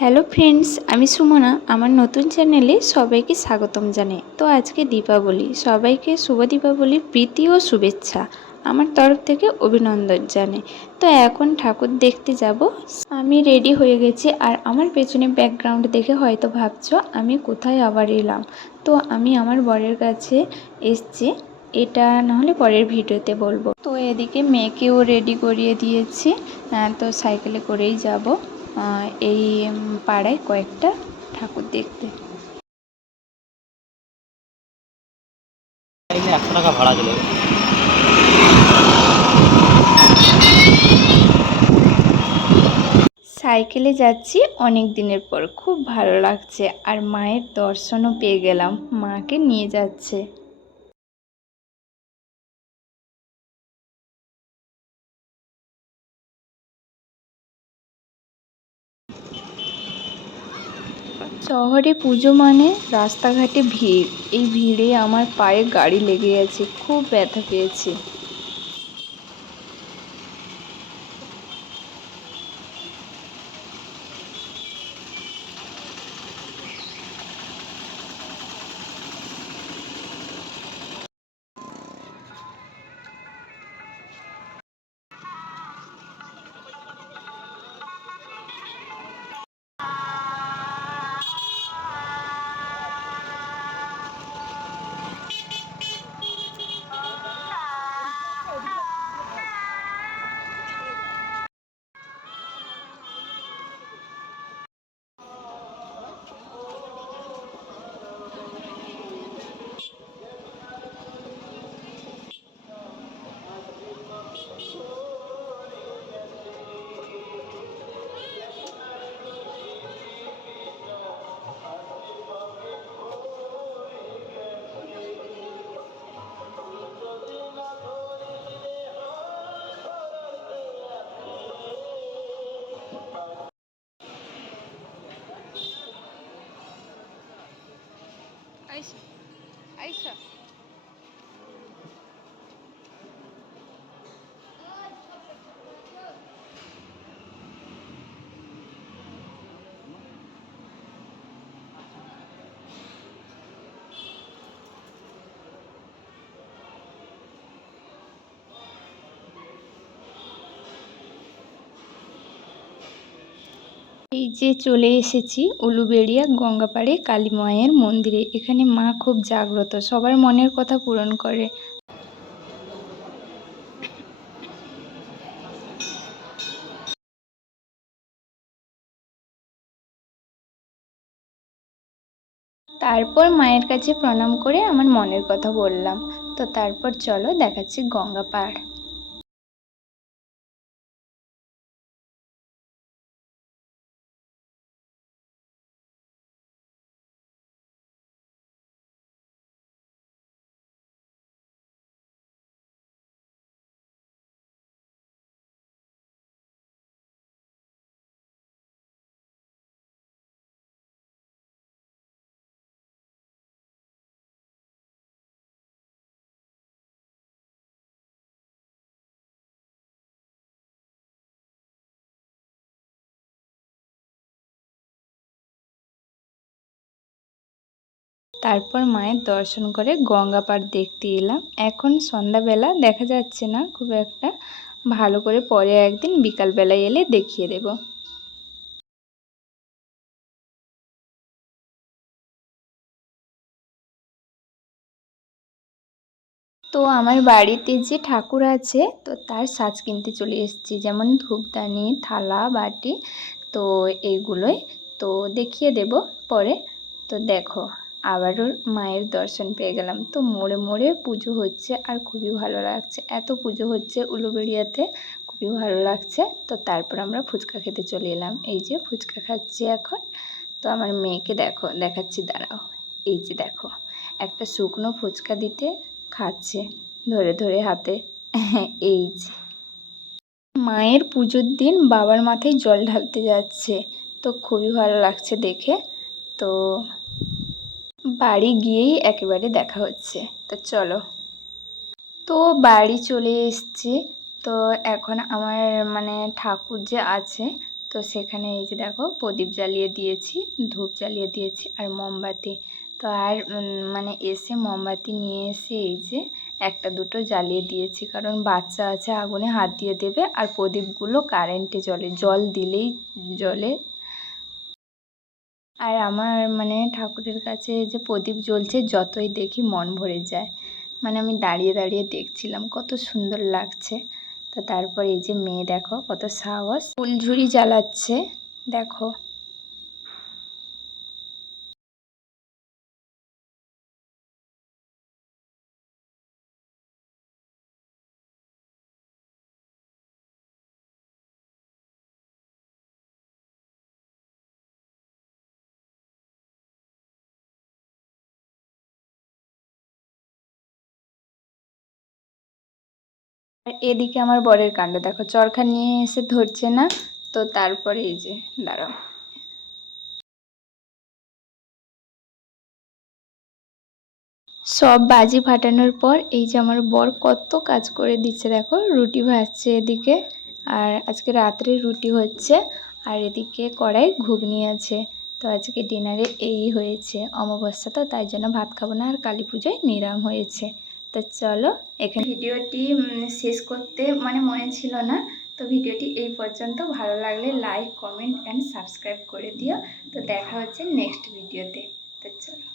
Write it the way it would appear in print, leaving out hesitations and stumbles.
Hello friends, আমি সুমনা। আমার নতুন চ্যানেলে সবাইকে স্বাগতম জানাই। তো আজকে দীপাবলি, সবাইকে শুভ দীপাবলির প্রীতি ও শুভেচ্ছা আমার তরফ থেকে অভিনন্দন জানাই। তো এখন ঠাকুর দেখতে যাব। আমি রেডি হয়ে গেছি, আর আমার পেছনে ব্যাকগ্রাউন্ড দেখে হয়তো ভাবছো আমি কোথায় আবার এলাম। তো আমি আমার বরের কাছে এসছি, এটা নাহলে পরের ভিডিওতে বলবো। তো এদিকে মেয়েকেও রেডি করিয়ে দিয়েছি। তো সাইকেলে করেই যাব এই পাড়ায় কয়েকটা ঠাকুর দেখতে। 100 টাকা ভাড়া চলে যাবে। সাইকেলে যাচ্ছি অনেক দিনের পর, খুব ভালো লাগছে, আর মায়ের দর্শনও পেয়ে গেলাম। মাকে নিয়ে যাচ্ছে। শহরে পুজো মানে রাস্তাঘাটে ভিড়। এই ভিড়ে আমার পায়ে গাড়ি লেগে গেছে, খুব ব্যথা পেয়েছি। আইসা আইসা এই যে চলে এসেছি উলুবেড়িয়া গঙ্গাপাড়ে কালী মায়ের মন্দিরে। এখানে মা খুব জাগ্রত, সবার মনের কথা পূরণ করে। তারপর মায়ের কাছে প্রণাম করে আমার মনের কথা বললাম। তো তারপর চলো দেখাচ্ছি গঙ্গা পাড়। তারপর মায়ের দর্শন করে গঙ্গা পাড় দেখতে এলাম। এখন সন্ধ্যাবেলা দেখা যাচ্ছে না খুব একটা ভালো করে, পরে একদিন বিকালবেলায় এলে দেখিয়ে দেব। তো আমার বাড়িতে যে ঠাকুর আছে, তো তার সাজ কিনতে চলে এসেছি, যেমন ধূপদানি, থালা, বাটি, তো এইগুলোই তো দেখিয়ে দেব পরে। তো দেখো, আবারও মায়ের দর্শন পেয়ে গেলাম। তো মোড়ে মোড়ে পুজো হচ্ছে, আর খুবই ভালো লাগছে। এত পুজো হচ্ছে উলুবেড়িয়াতে, খুবই ভালো লাগছে। তো তারপর আমরা ফুচকা খেতে চলে এলাম। এই যে ফুচকা খাচ্ছি এখন। তো আমার মেয়েকে দেখো, দেখাচ্ছি, দাঁড়াও। এই যে দেখো, একটা শুকনো ফুচকা দিতে খাচ্ছে ধরে ধরে হাতে। এই যে মায়ের পুজোর দিন বাবার মাথায় জল ঢালতে যাচ্ছে, তো খুবই ভালো লাগছে দেখে। তো বাড়ি গিয়েই একেবারে দেখা হচ্ছে। তো চলো। তো বাড়ি চলে এসেছি। তো এখন আমার ঠাকুর যে আছে, তো সেখানে এই যে দেখো প্রদীপ জ্বালিয়ে দিয়েছি, ধূপ জ্বালিয়ে দিয়েছি আর মোমবাতি। তো আর মানে এসে মোমবাতি নিয়ে এসে এই যে একটা দুটো জ্বালিয়ে দিয়েছি, কারণ বাচ্চা আছে আগুনে হাত দিয়ে দেবে আর প্রদীপগুলো কারেন্টে জ্বলে, জল দিলেই জ্বলে। আর আমার মানে ঠাকুরের কাছে যে প্রদীপ জ্বলছে যতই দেখি মন ভরে যায়। মানে আমি দাঁড়িয়ে দাঁড়িয়ে দেখছিলাম কত সুন্দর লাগছে। তো তারপর এই যে মেয়ে দেখো কত সাহস, ফুলঝুরি জ্বালাচ্ছে দেখো। আর এদিকে আমার বরের কাণ্ড দেখো, চরখা নিয়ে এসে ধরছে না। তো তারপরে এই যে দাঁড়াও, সব বাজি ফাটানোর পর এই যে আমার বর কত কাজ করে দিচ্ছে দেখো, রুটি ভাজছে এদিকে, আর আজকে রাত্রে রুটি হচ্ছে, আর এদিকে কড়াই ঘুগনি আছে। তো আজকে ডিনারে এই হয়েছে, অমাবস্যা তো তাই জন্য ভাত খাবো না, আর কালী পুজোয় নিরাম হয়েছে। তো চলো এখানে ভিডিওটি শেষ করতে মানে মনে ছিল না। তো ভিডিওটি এই পর্যন্ত, ভালো লাগলে লাইক কমেন্ট অ্যান্ড সাবস্ক্রাইব করে দিও। তো দেখা হচ্ছে নেক্সট ভিডিওতে। তো চলো।